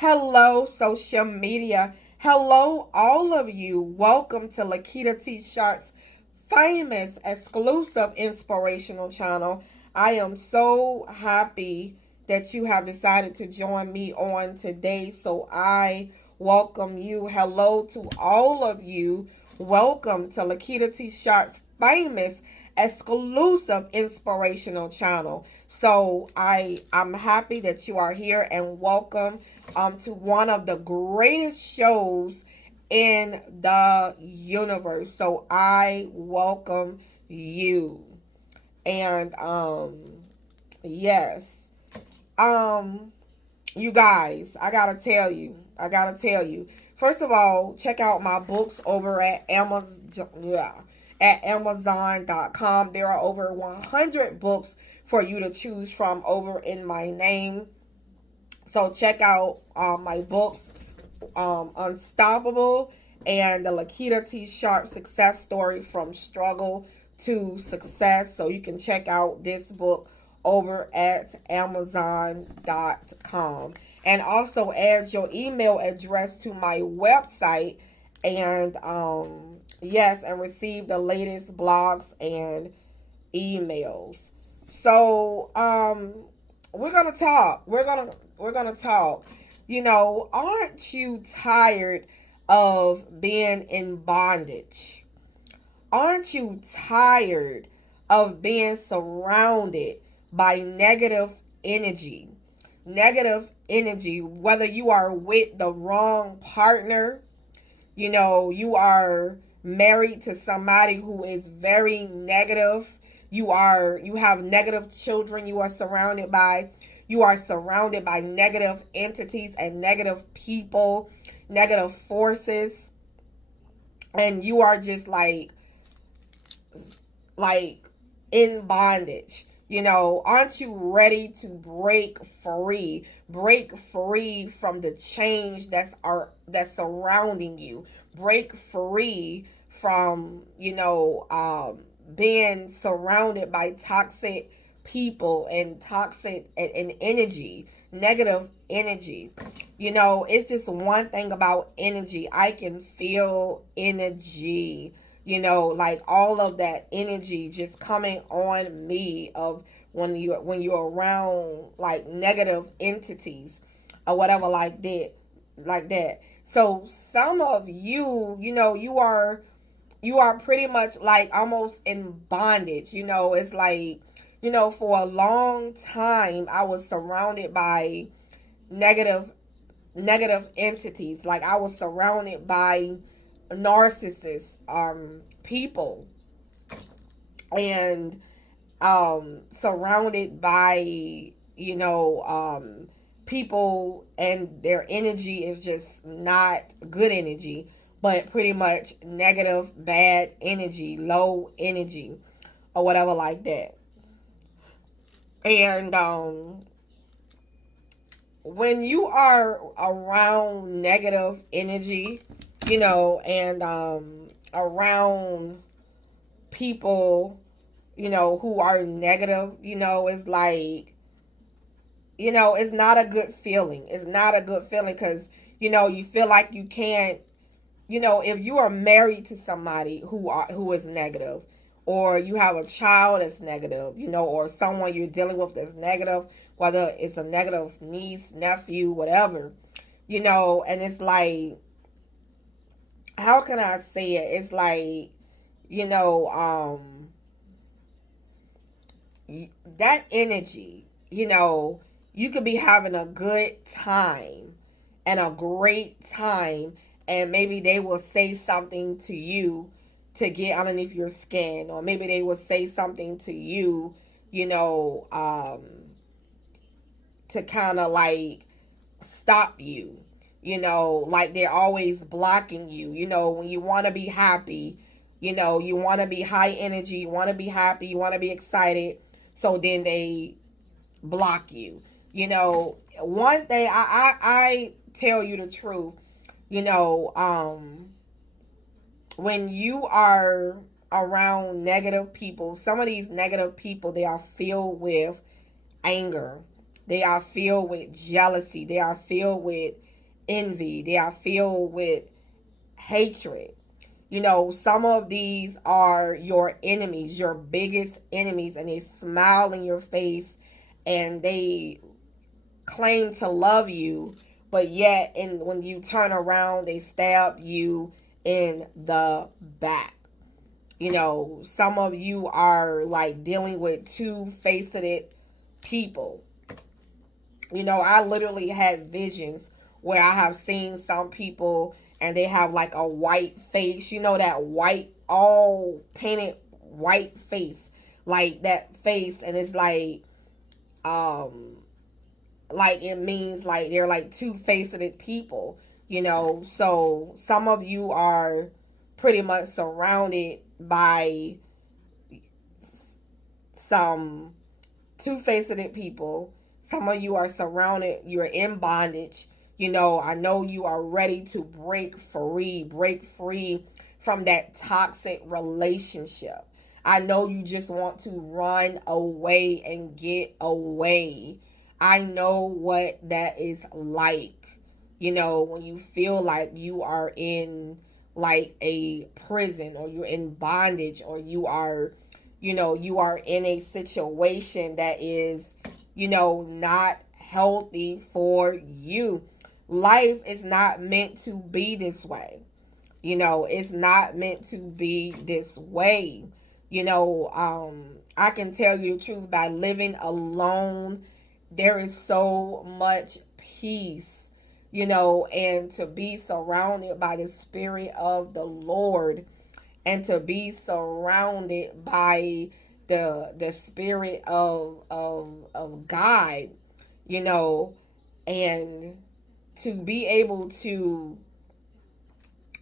Hello, social media. Hello, all of you. Welcome to Lakitatsharpe's famous, exclusive, inspirational channel. I am so happy that you have decided to join me on today. So I welcome you. Hello to all of you. Welcome to Lakitatsharpe's famous, exclusive, inspirational channel. So I'm happy that you are here, and welcome to one of the greatest shows in the universe. So I welcome you. And yes. You guys, I gotta tell you. First of all, check out my books over at Amazon. Yeah, at Amazon.com. There are over 100 books for you to choose from over in my name. So check out my books, Unstoppable and the Lakitatsharpe Success Story from Struggle to Success. So you can check out this book over at Amazon.com. And also add your email address to my website, and yes, and receive the latest blogs and emails. So we're gonna talk. We're gonna talk. Aren't you tired of being in bondage? Aren't you tired of being surrounded by negative energy? Negative energy, whether you are with the wrong partner, you are married to somebody who is very negative. You have negative children you are surrounded by. You are surrounded by negative entities and negative people, negative forces. And you are just like in bondage. Aren't you ready to break free? Break free from the change that's surrounding you. Break free from, being surrounded by toxic people and toxic and energy, negative energy. It's just one thing about energy. I can feel energy. Like all of that energy just coming on me of when you're around like negative entities or whatever like that. So some of you, you are pretty much like almost in bondage. It's like, for a long time I was surrounded by negative entities. Like I was surrounded by narcissists, people, and surrounded by people, and their energy is just not good energy, but pretty much negative, bad energy, low energy, or whatever like that. And when you are around negative energy, and around people, who are negative, it's like, it's not a good feeling. It's not a good feeling because, you feel like you can't, if you are married to somebody who is negative, or you have a child that's negative, or someone you're dealing with that's negative, whether it's a negative niece, nephew, whatever, and it's like, how can I say it? It's like, that energy, you could be having a good time and a great time, and maybe they will say something to you to get underneath your skin, or maybe they will say something to you, to kind of like stop you, like they're always blocking you, when you want to be happy, you want to be high energy, you want to be happy, you want to be excited, so then they block you. One thing I tell you the truth, when you are around negative people, some of these negative people, they are filled with anger. They are filled with jealousy. They are filled with envy. They are filled with hatred. You know, some of these are your enemies, your biggest enemies, and they smile in your face and they claim to love you, but yet when you turn around, they stab you in the back. You know, some of you are like dealing with two-faced people. You know, I literally had visions where I have seen some people and they have like a white face. You know, that white, all painted white face. Like that face, and it's like it means like they're like two-faced people, you know. So some of you are pretty much surrounded by some two-faced people. Some of you are surrounded, you're in bondage. You know, I know you are ready to break free from that toxic relationship. I know you just want to run away and get away. I know what that is like. You know, when you feel like you are in like a prison, or you're in bondage, or you are, you know, you are in a situation that is, you know, not healthy for you. Life is not meant to be this way. You know, it's not meant to be this way. You know, I can tell you the truth, by living alone, there is so much peace, you know, and to be surrounded by the Spirit of the Lord, and to be surrounded by the Spirit of God, you know, and to be able to,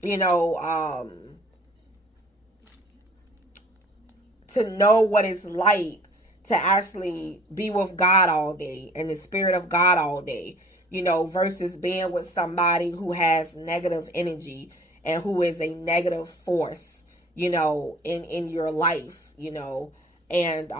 you know, to know what it's like to actually be with God all day and the Spirit of God all day, you know, versus being with somebody who has negative energy and who is a negative force, you know, in your life, you know. And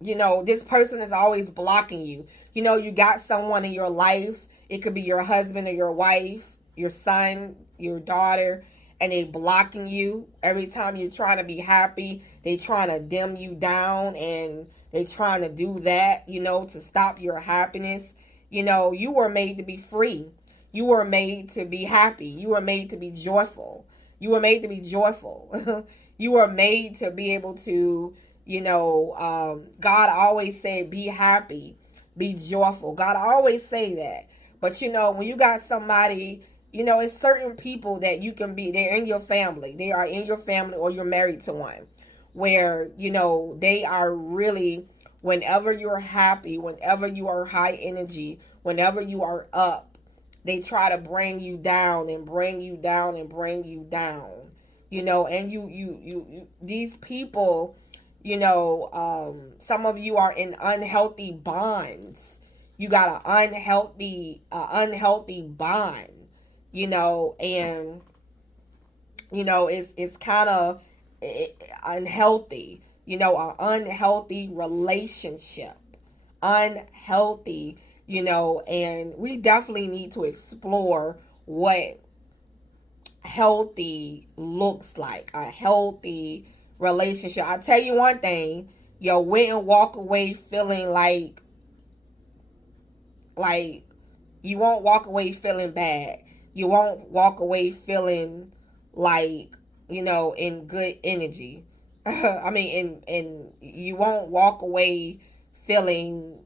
you know, this person is always blocking you. You know, you got someone in your life. It could be your husband or your wife, your son, your daughter, and they blocking you. Every time you're trying to be happy, they trying to dim you down, and they trying to do that, you know, to stop your happiness. You know, you were made to be free. You were made to be happy. You were made to be joyful. You were made to be joyful. You were made to be able to, you know, God always said, be happy, be joyful. God always say that. But, you know, when you got somebody, you know, it's certain people that you can be, they're in your family. They are in your family, or you're married to one, where, you know, they are really, whenever you're happy, whenever you are high energy, whenever you are up, they try to bring you down and bring you down and bring you down, you know. And you these people, you know, some of you are in unhealthy bonds. You got an unhealthy bond, you know, and, you know, it's kind of unhealthy, you know, an unhealthy relationship, unhealthy, you know. And we definitely need to explore what healthy looks like, a healthy relationship. I'll tell you one thing, you wouldn't walk away feeling like you won't walk away feeling bad. You won't walk away feeling like, you know, in good energy. I mean, and you won't walk away feeling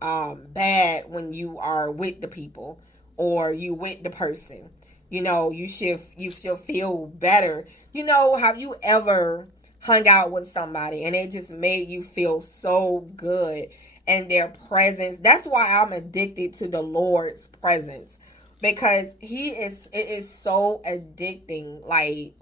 bad when you are with the people, or you with the person. You know, you should feel better. You know, have you ever hung out with somebody and it just made you feel so good, and their presence? That's why I'm addicted to the Lord's presence, because it is so addicting. Like,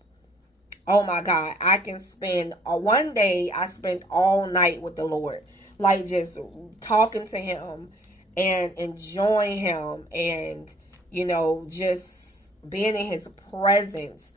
oh my God, I can spend one day, I spent all night with the Lord, like just talking to him and enjoying him, and, you know, just being in his presence.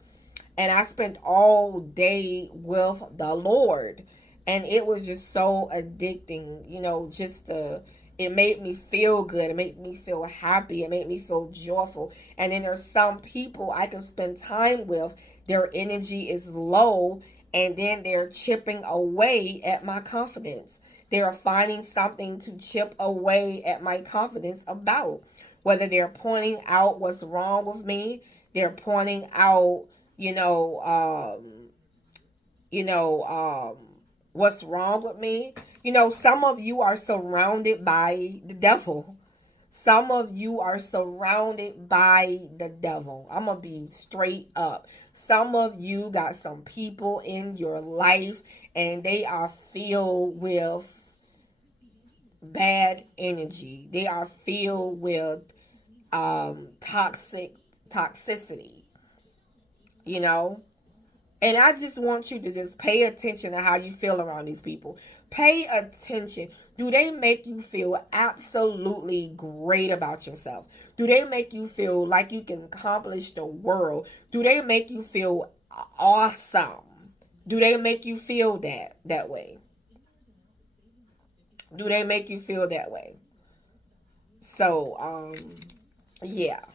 And I spent all day with the Lord, and it was just so addicting, you know, just to It made me feel good. It made me feel happy. It made me feel joyful. And then there's some people I can spend time with. Their energy is low, and then they're chipping away at my confidence. They are finding something to chip away at my confidence about. Whether they're pointing out what's wrong with me, they're pointing out, you know, you know, what's wrong with me. You know, some of you are surrounded by the devil. Some of you are surrounded by the devil. I'm going to be straight up. Some of you got some people in your life and they are filled with bad energy. They are filled with toxicity, you know. And I just want you to just pay attention to how you feel around these people. Pay attention. Do they make you feel absolutely great about yourself? Do they make you feel like you can accomplish the world? Do they make you feel awesome? Do they make you feel that way? Do they make you feel that way? So, yeah.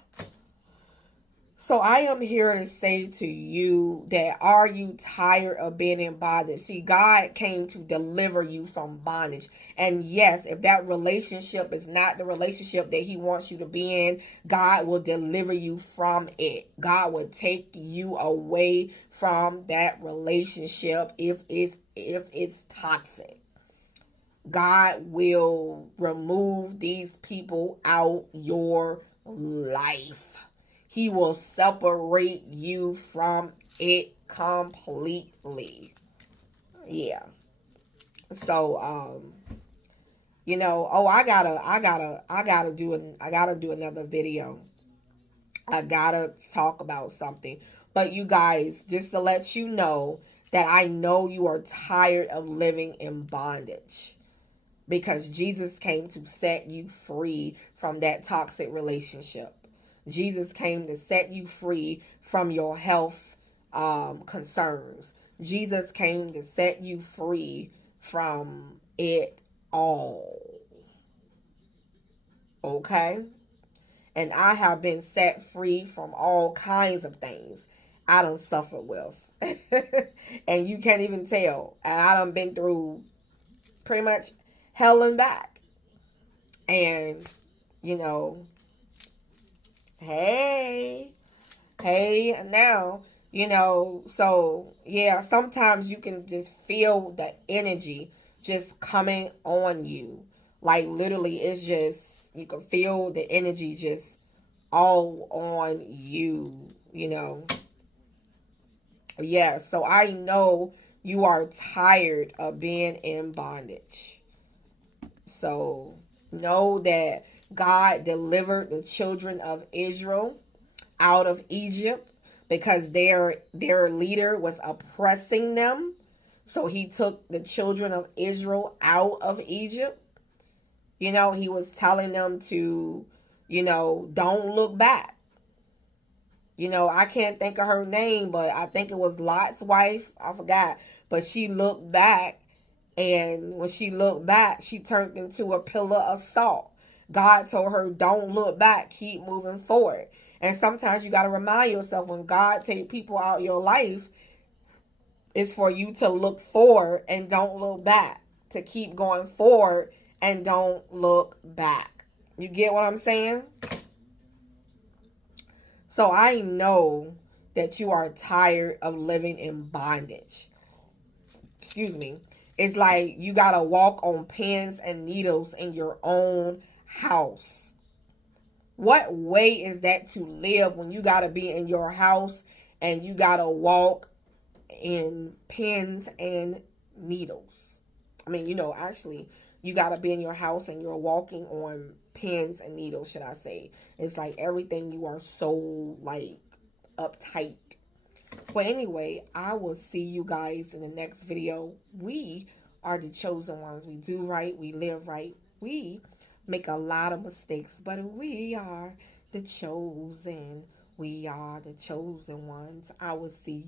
So I am here to say to you that, are you tired of being in bondage? See, God came to deliver you from bondage. And yes, if that relationship is not the relationship that he wants you to be in, God will deliver you from it. God will take you away from that relationship if it's toxic. God will remove these people out your life. He will separate you from it completely. Yeah. So, you know, oh, I gotta do another video. I gotta talk about something. But you guys, just to let you know that I know you are tired of living in bondage, because Jesus came to set you free from that toxic relationship. Jesus came to set you free from your health concerns. Jesus came to set you free from it all. Okay? And I have been set free from all kinds of things I done suffered with. And you can't even tell. I done been through pretty much hell and back. And, you know, hey now, you know, so yeah, sometimes you can just feel the energy just coming on you. Like literally, it's just, you can feel the energy just all on you, you know. Yeah, so I know you are tired of being in bondage. So know that God delivered the children of Israel out of Egypt because their leader was oppressing them. So he took the children of Israel out of Egypt. You know, he was telling them to, you know, don't look back. You know, I can't think of her name, but I think it was Lot's wife. I forgot. But she looked back, and when she looked back, she turned into a pillar of salt. God told her, don't look back, keep moving forward. And sometimes you got to remind yourself, when God take people out of your life, it's for you to look forward and don't look back. To keep going forward and don't look back. You get what I'm saying? So I know that you are tired of living in bondage. Excuse me. It's like you got to walk on pins and needles in your own house. What way is that to live when you got to be in your house and you got to walk in pins and needles? I mean, you know, actually, you got to be in your house and you're walking on pins and needles, should I say. It's like everything, you are so, like, uptight. But anyway, I will see you guys in the next video. We are the chosen ones. We do right. We live right. We make a lot of mistakes, but we are the chosen. We are the chosen ones. I will see you.